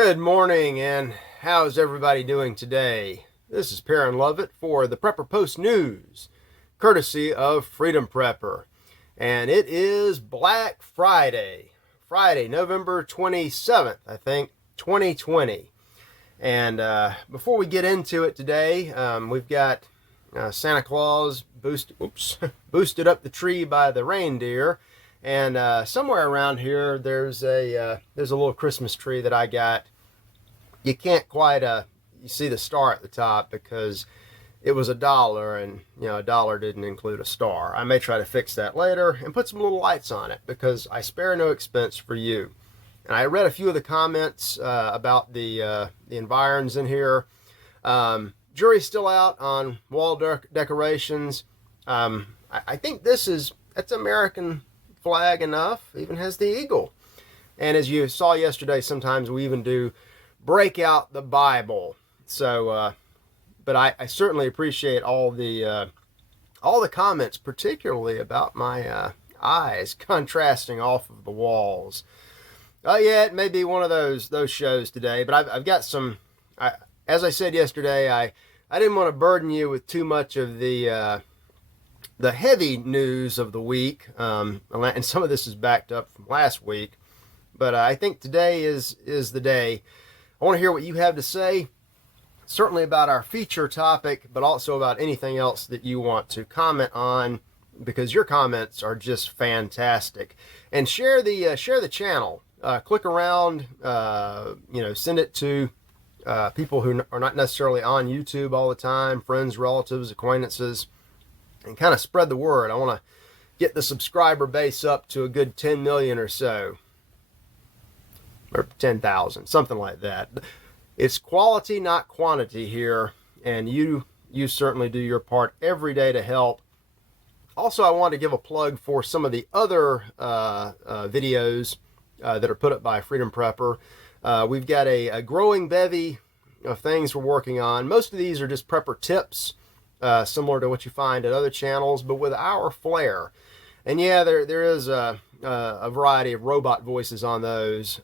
Good morning, and how's everybody doing today? This is Perrin Lovett for the Prepper Post News, courtesy of Freedom Prepper. And it is Black Friday, November 27th, I think, 2020. And before we get into it today, we've got Santa Claus boosted up the tree by the reindeer. And somewhere around here, there's a little Christmas tree that I got. You can't quite you see the star at the top because it was $1, and $1 didn't include a star. I may try to fix that later and put some little lights on it because I spare no expense for you. And I read a few of the comments about the environs in here. Jury's still out on wall decorations. I think that's American flag enough. Even has the eagle. And as you saw yesterday, sometimes we even do break out the Bible. So, but I certainly appreciate all the comments, particularly about my eyes contrasting off of the walls. Yeah, it may be one of those shows today, but I've got some. As I said yesterday, I didn't want to burden you with too much of the heavy news of the week, and some of this is backed up from last week. But I think today is the day. I want to hear what you have to say, certainly about our feature topic, but also about anything else that you want to comment on, because your comments are just fantastic. And share the channel. Click around, send it to people who are not necessarily on YouTube all the time, friends, relatives, acquaintances, and kind of spread the word. I want to get the subscriber base up to a good 10 million or so, or 10,000, something like that. It's quality, not quantity here, and you certainly do your part every day to help. Also, I want to give a plug for some of the other videos that are put up by Freedom Prepper. We've got a growing bevy of things we're working on. Most of these are just prepper tips, similar to what you find at other channels, but with our flair. And yeah, there is a variety of robot voices on those.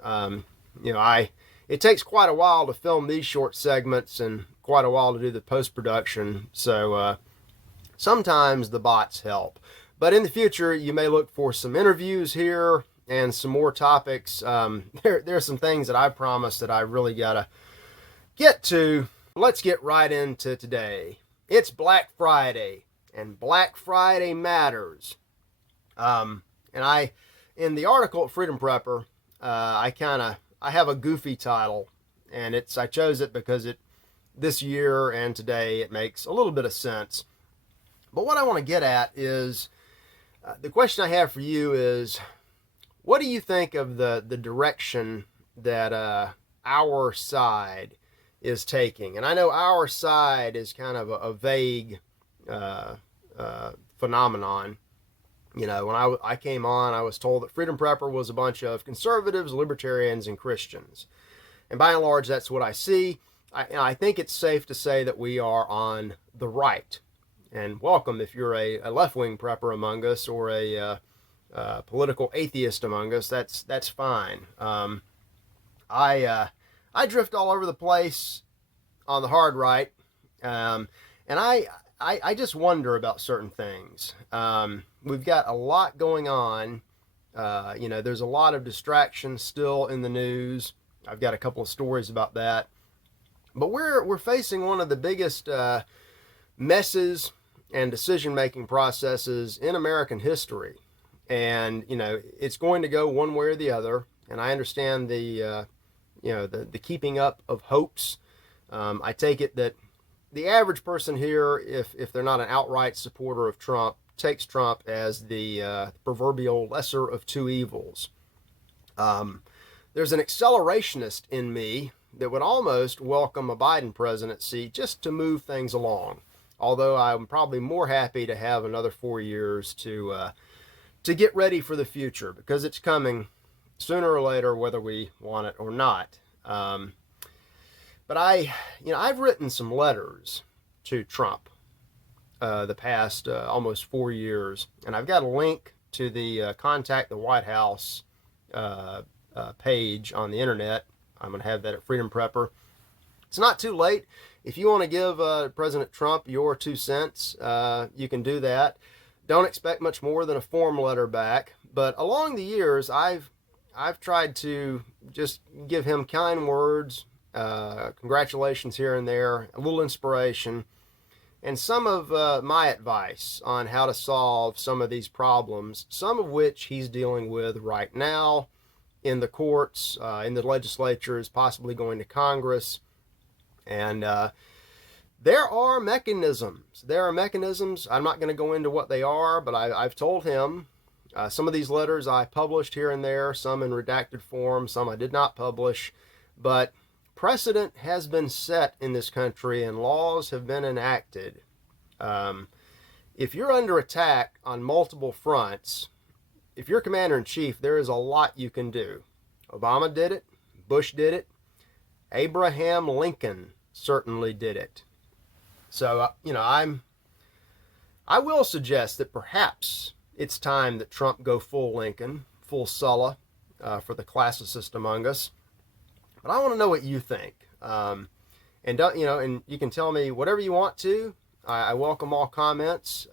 It takes quite a while to film these short segments and quite a while to do the post-production. So sometimes the bots help. But in the future, you may look for some interviews here and some more topics. There's some things that I promised that I really gotta get to. Let's get right into today. It's Black Friday, and Black Friday matters. And in the article at Freedom Prepper, I have a goofy title, and I chose it because this year and today it makes a little bit of sense. But what I want to get at is, the question I have for you is, what do you think of the direction that our side is taking? And I know our side is kind of a vague phenomenon. When I came on, I was told that Freedom Prepper was a bunch of conservatives, libertarians, and Christians. And by and large, that's what I see. I think it's safe to say that we are on the right. And welcome if you're a left-wing prepper among us, or a political atheist among us. That's fine. I drift all over the place on the hard right, and I just wonder about certain things. We've got a lot going on. There's a lot of distraction still in the news. I've got a couple of stories about that. But we're facing one of the biggest messes and decision-making processes in American history. And, it's going to go one way or the other. And I understand the keeping up of hopes. I take it that the average person here, if they're not an outright supporter of Trump, takes Trump as the proverbial lesser of two evils. There's an accelerationist in me that would almost welcome a Biden presidency just to move things along. Although I'm probably more happy to have another 4 years to get ready for the future, because it's coming sooner or later, whether we want it or not. But I've written some letters to Trump the past almost 4 years, and I've got a link to the Contact the White House page on the internet. I'm going to have that at Freedom Prepper. It's not too late. If you want to give President Trump your 2 cents, you can do that. Don't expect much more than a form letter back. But along the years, I've tried to just give him kind words, congratulations here and there, a little inspiration, and some of my advice on how to solve some of these problems, some of which he's dealing with right now in the courts, in the legislatures, possibly going to Congress. And there are mechanisms. I'm not going to go into what they are, but I've told him some of these letters I published here and there, some in redacted form, some I did not publish. But precedent has been set in this country and laws have been enacted. If you're under attack on multiple fronts, if you're commander-in-chief, there is a lot you can do. Obama did it. Bush did it. Abraham Lincoln certainly did it. So, I will suggest that perhaps it's time that Trump go full Lincoln, full Sulla, for the classicist among us. But I want to know what you think. And you can tell me whatever you want to. I welcome all comments.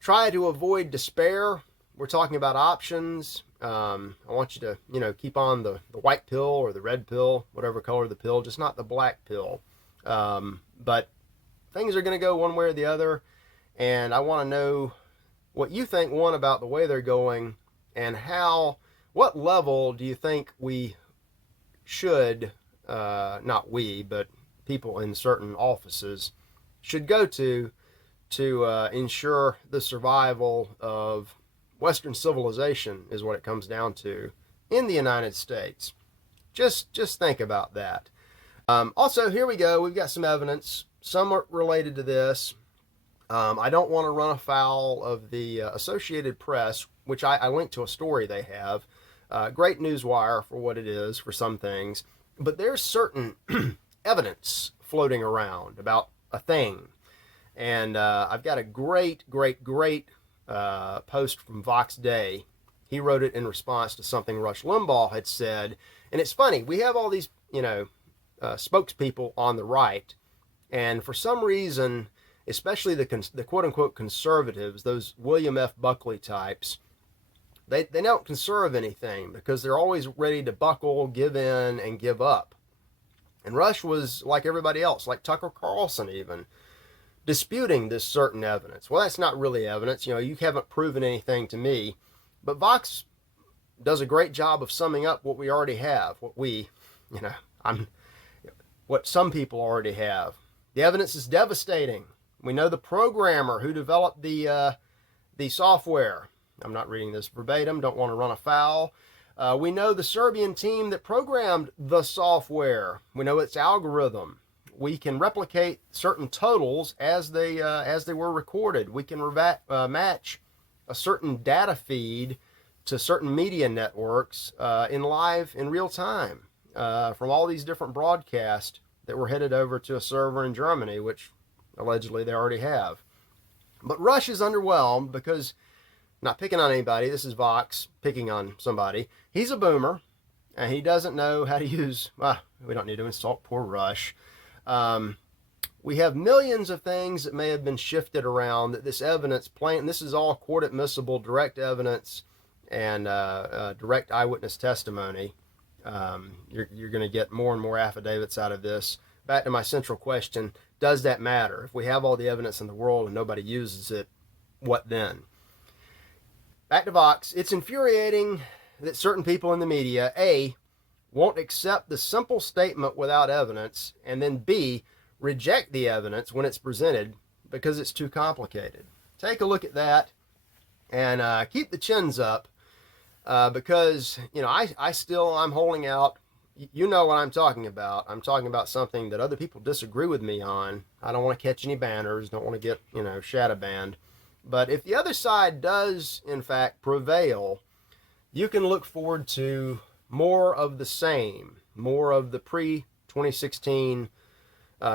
Try to avoid despair. We're talking about options. I want you to, keep on the white pill or the red pill, whatever color the pill, just not the black pill. But things are going to go one way or the other. And I want to know what you think, one, about the way they're going, and what level do you think we should, not we, but people in certain offices should go to ensure the survival of Western civilization, is what it comes down to in the United States. Just think about that. Also, here we go. We've got some evidence, somewhat related to this. I don't want to run afoul of the Associated Press, which I linked to a story they have. Great news wire for what it is for some things. But there's certain evidence floating around about a thing. And I've got a great post from Vox Day. He wrote it in response to something Rush Limbaugh had said. And it's funny, we have all these, spokespeople on the right. And for some reason, especially the quote-unquote conservatives, those William F. Buckley types, they don't conserve anything because they're always ready to buckle, give in, and give up. And Rush was like everybody else, like Tucker Carlson even, disputing this certain evidence. Well, that's not really evidence. You haven't proven anything to me. But Vox does a great job of summing up what we already have, what some people already have. The evidence is devastating. We know the programmer who developed the software. I'm not reading this verbatim, don't want to run afoul. We know the Serbian team that programmed the software. We know its algorithm. We can replicate certain totals as they were recorded. We can match a certain data feed to certain media networks in real time from all these different broadcasts that were headed over to a server in Germany, which allegedly they already have. But Rush is underwhelmed because, not picking on anybody, this is Vox picking on somebody. He's a boomer, and he doesn't know how to use, we don't need to insult poor Rush. We have millions of things that may have been shifted around that this evidence, this is all court admissible direct evidence and direct eyewitness testimony. You're going to get more and more affidavits out of this. Back to my central question, does that matter? If we have all the evidence in the world and nobody uses it, what then? Back to Vox. It's infuriating that certain people in the media, A, won't accept the simple statement without evidence, and then B, reject the evidence when it's presented because it's too complicated. Take a look at that and keep the chins up because, I'm holding out. You know what I'm talking about. I'm talking about something that other people disagree with me on. I don't want to catch any banners, don't want to get, shadow banned. But if the other side does, in fact, prevail, you can look forward to more of the same, more of the pre-2016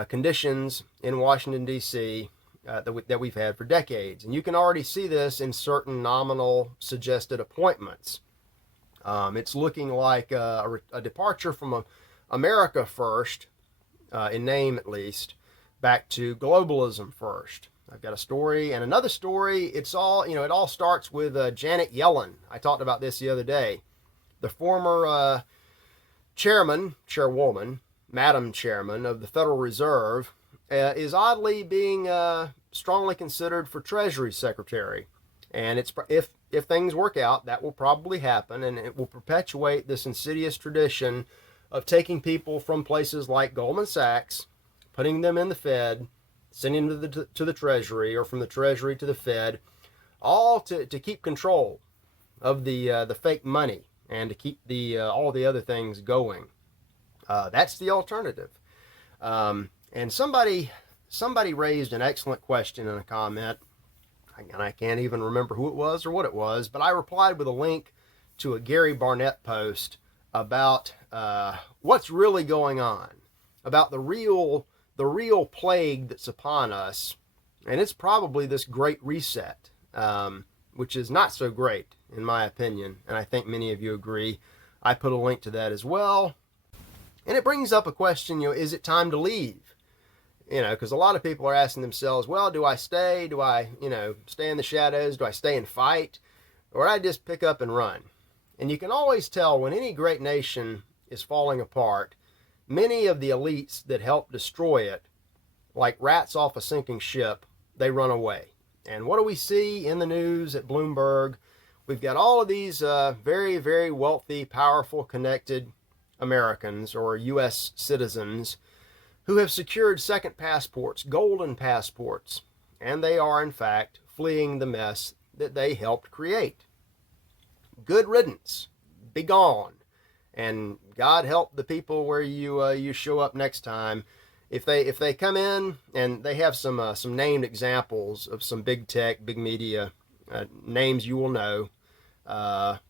conditions in Washington, D.C. That we've had for decades. And you can already see this in certain nominal suggested appointments. It's looking like a departure from America first, in name at least, back to globalism first. I've got a story and another story. It's all, it all starts with Janet Yellen. I talked about this the other day. The former chairwoman, Madam Chairman of the Federal Reserve, is oddly being strongly considered for Treasury Secretary. And if things work out, that will probably happen, and it will perpetuate this insidious tradition of taking people from places like Goldman Sachs, putting them in the Fed, sending them to the Treasury, or from the Treasury to the Fed, all to keep control of the fake money and to keep all the other things going. That's the alternative. And somebody raised an excellent question in a comment, and I can't even remember who it was or what it was, but I replied with a link to a Gary Barnett post about what's really going on, about the real plague that's upon us, and it's probably this great reset, which is not so great in my opinion, and I think many of you agree. I put a link to that as well, and it brings up a question: is it time to leave? Because a lot of people are asking themselves, well, do I stay? Do I, stay in the shadows? Do I stay and fight? Or I just pick up and run? And you can always tell when any great nation is falling apart, many of the elites that help destroy it, like rats off a sinking ship, they run away. And what do we see in the news at Bloomberg? We've got all of these very, very wealthy, powerful, connected Americans or U.S. citizens who have secured second passports, golden passports, and they are in fact fleeing the mess that they helped create. Good riddance, be gone, and God help the people where you show up next time. If they come in, and they have some named examples of some big tech, big media names you will know,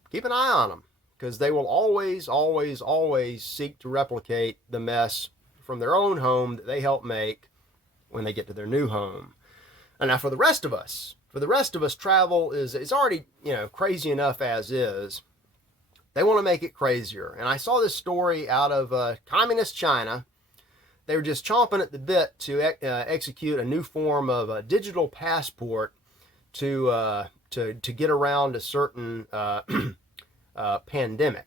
keep an eye on them, because they will always, always, always seek to replicate the mess from their own home that they help make when they get to their new home. And now for the rest of us, travel is already, crazy enough as is. They want to make it crazier. And I saw this story out of communist China. They were just chomping at the bit to execute a new form of a digital passport to get around a certain pandemic.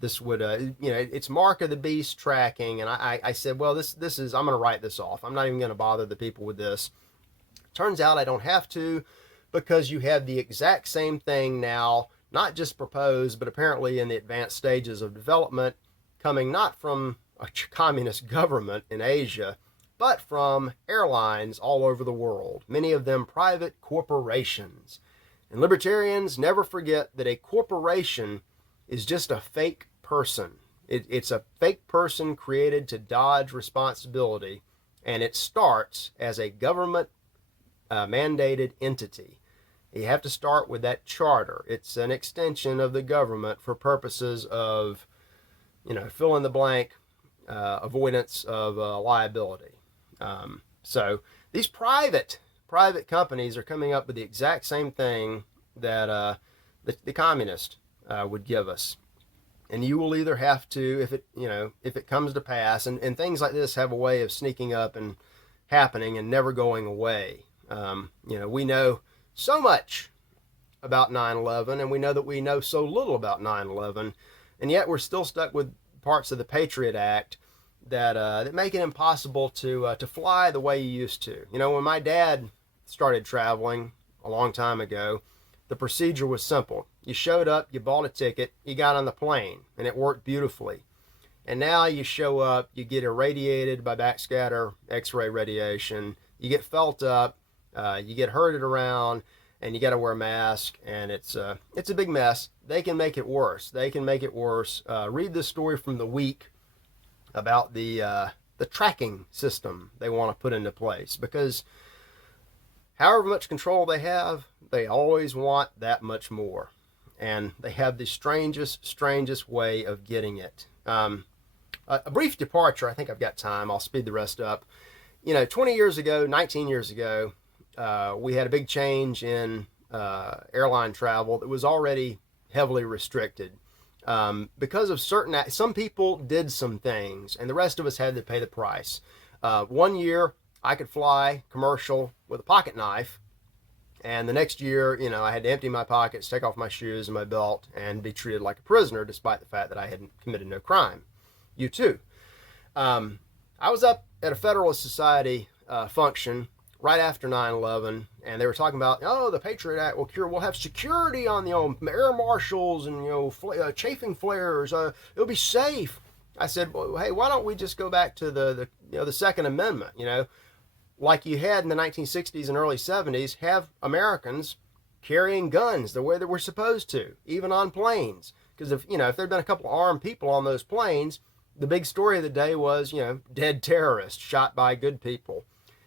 This would, it's mark of the beast tracking. And I said, well, this is, I'm going to write this off. I'm not even going to bother the people with this. Turns out I don't have to, because you have the exact same thing now, not just proposed, but apparently in the advanced stages of development, coming not from a communist government in Asia, but from airlines all over the world, many of them private corporations. And libertarians never forget that a corporation is just a fake person. It's a fake person created to dodge responsibility, and it starts as a government mandated entity. You have to start with that charter. It's an extension of the government for purposes of, fill in the blank, avoidance of liability. So these private companies are coming up with the exact same thing that the communist would give us. And you will either have to, if it comes to pass, and things like this have a way of sneaking up and happening and never going away. We know so much about 9/11, and we know that we know so little about 9/11, and yet we're still stuck with parts of the Patriot Act that make it impossible to fly the way you used to. When my dad started traveling a long time ago, the procedure was simple. You showed up, you bought a ticket, you got on the plane, and it worked beautifully. And now you show up, you get irradiated by backscatter X-ray radiation, you get felt up, you get herded around, and you got to wear a mask, and it's a big mess. They can make it worse. Read this story from The Week about the tracking system they want to put into place, because however much control they have, they always want that much more, and they have the strangest way of getting it. A brief departure. I think I've got time. I'll speed the rest up. 19 years ago, we had a big change in airline travel that was already heavily restricted because of some people did some things, and the rest of us had to pay the price. One year, I could fly commercial with a pocket knife, and the next year, I had to empty my pockets, take off my shoes and my belt, and be treated like a prisoner, despite the fact that I hadn't committed no crime. You too. I was up at a Federalist Society function right after 9/11, and they were talking about, the Patriot Act we'll have security on the air marshals and chafing flares. It'll be safe. I said, well, hey, why don't we just go back to the Second Amendment? Like you had in the 1960s and early 70s, have Americans carrying guns the way that we're supposed to, even on planes. Because if there'd been a couple armed people on those planes, the big story of the day was, dead terrorists shot by good people.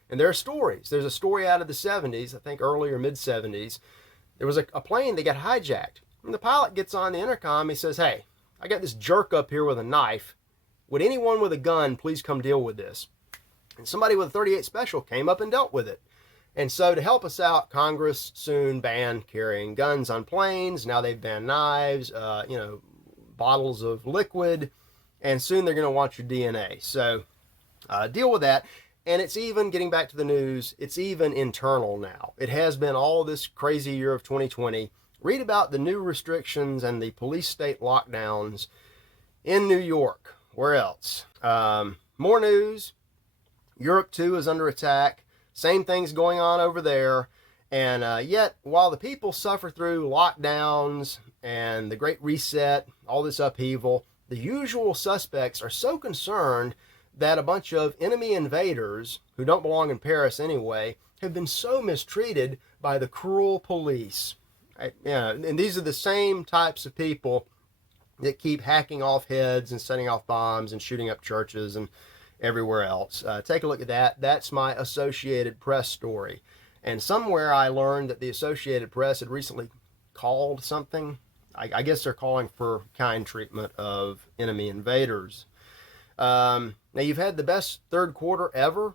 And there are stories. There's a story out of the 70s, I think early or mid 70s. There was a plane that got hijacked. And the pilot gets on the intercom. He says, hey, I got this jerk up here with a knife. Would anyone with a gun please come deal with this? And somebody with a 38 Special came up and dealt with it. And so to help us out, Congress soon banned carrying guns on planes. Now they've banned knives, bottles of liquid, and soon they're going to want your DNA. So deal with that. And it's even, getting back to the news, it's even internal now. It has been all this crazy year of 2020. Read about the new restrictions and the police state lockdowns in New York. Where else? More news. Europe too is under attack. Same things going on over there. And yet, while the people suffer through lockdowns and the Great Reset, all this upheaval, the usual suspects are so concerned that a bunch of enemy invaders, who don't belong in Paris anyway, have been so mistreated by the cruel police. And these are the same types of people that keep hacking off heads and setting off bombs and shooting up churches and everywhere else. Take a look at that. That's my Associated Press story. And somewhere I learned that the Associated Press had recently called something. I guess they're calling for kind treatment of enemy invaders. Now, you've had the best third quarter ever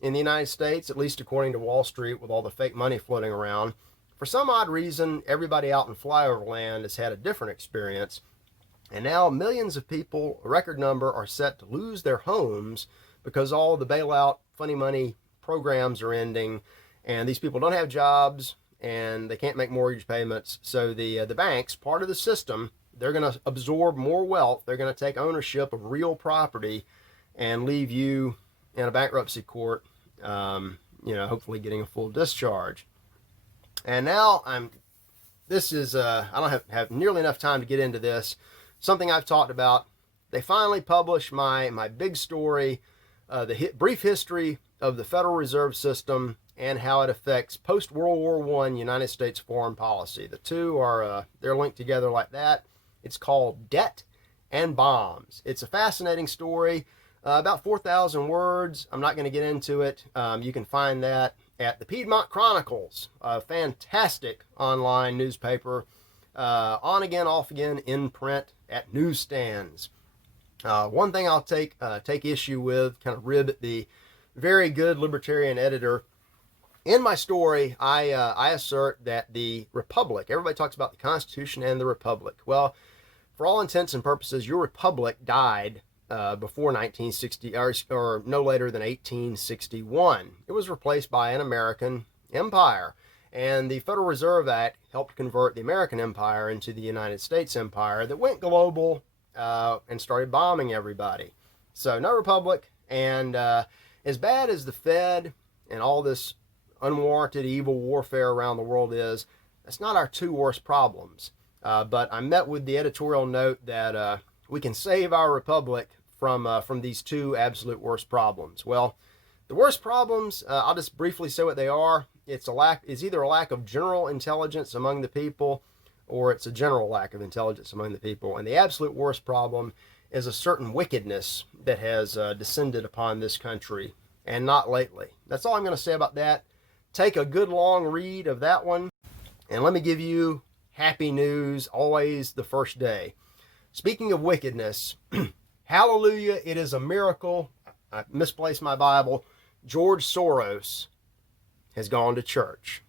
in the United States, at least according to Wall Street, with all the fake money floating around. For some odd reason, everybody out in flyover land has had a different experience. And now millions of people, a record number, are set to lose their homes because all the bailout funny money programs are ending, and these people don't have jobs and they can't make mortgage payments. So the banks, part of the system, they're going to absorb more wealth. They're going to take ownership of real property and leave you in a bankruptcy court, hopefully getting a full discharge. And now I don't have nearly enough time to get into this. Something I've talked about. They finally published my big story, the brief history of the Federal Reserve System and how it affects post-World War I United States foreign policy. The two are they're linked together like that. It's called Debt and Bombs. It's a fascinating story, about 4,000 words. I'm not going to get into it. You can find that at the Piedmont Chronicles, a fantastic online newspaper, on again, off again, in print at newsstands. One thing I'll take issue with, kind of rib at the very good libertarian editor. In my story, I assert that the Republic, everybody talks about the Constitution and the Republic. Well, for all intents and purposes, your Republic died before 1960, or no later than 1861. It was replaced by an American empire. And the Federal Reserve Act helped convert the American empire into the United States empire that went global and started bombing everybody. So no republic. And as bad as the Fed and all this unwarranted evil warfare around the world is, that's not our two worst problems. But I met with the editorial note that we can save our republic from these two absolute worst problems. Well, the worst problems, I'll just briefly say what they are. It's either a lack of general intelligence among the people, or it's a general lack of intelligence among the people. And the absolute worst problem is a certain wickedness that has descended upon this country, and not lately. That's all I'm going to say about that. Take a good long read of that one, and let me give you happy news, always the first day. Speaking of wickedness, hallelujah, it is a miracle. I misplaced my Bible. George Soros has gone to church.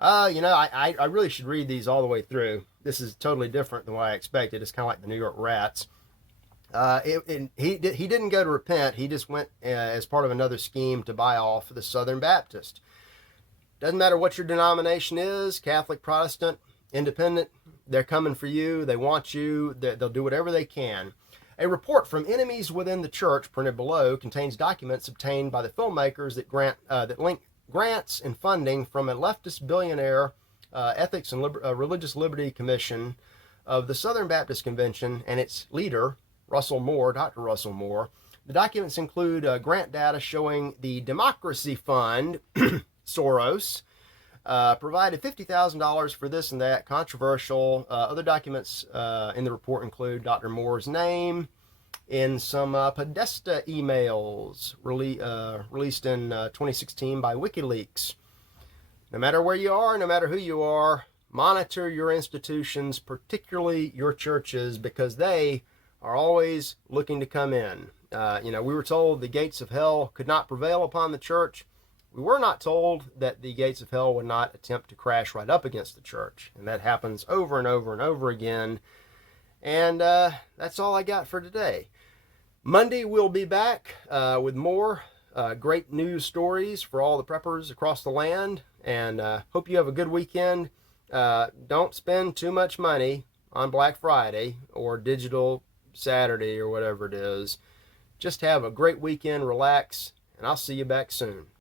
I really should read these all the way through. This is totally different than what I expected. It's kind of like the New York Rats. He didn't go to repent. He just went as part of another scheme to buy off the Southern Baptist. Doesn't matter what your denomination is, Catholic, Protestant, Independent, they're coming for you. They want you. They'll do whatever they can. A report from enemies within the church, printed below, contains documents obtained by the filmmakers that link grants and funding from a leftist billionaire Ethics and Religious Liberty Commission of the Southern Baptist Convention and its leader, Russell Moore, Dr. Russell Moore. The documents include grant data showing the Democracy Fund, Soros, provided $50,000 for this and that, controversial. Other documents in the report include Dr. Moore's name in some Podesta emails released in 2016 by WikiLeaks. No matter where you are, no matter who you are, monitor your institutions, particularly your churches, because they are always looking to come in. We were told the gates of hell could not prevail upon the church. We were not told that the gates of hell would not attempt to crash right up against the church. And that happens over and over and over again. And that's all I got for today. Monday we'll be back with more great news stories for all the preppers across the land. And hope you have a good weekend. Don't spend too much money on Black Friday or Digital Saturday or whatever it is. Just have a great weekend, relax, and I'll see you back soon.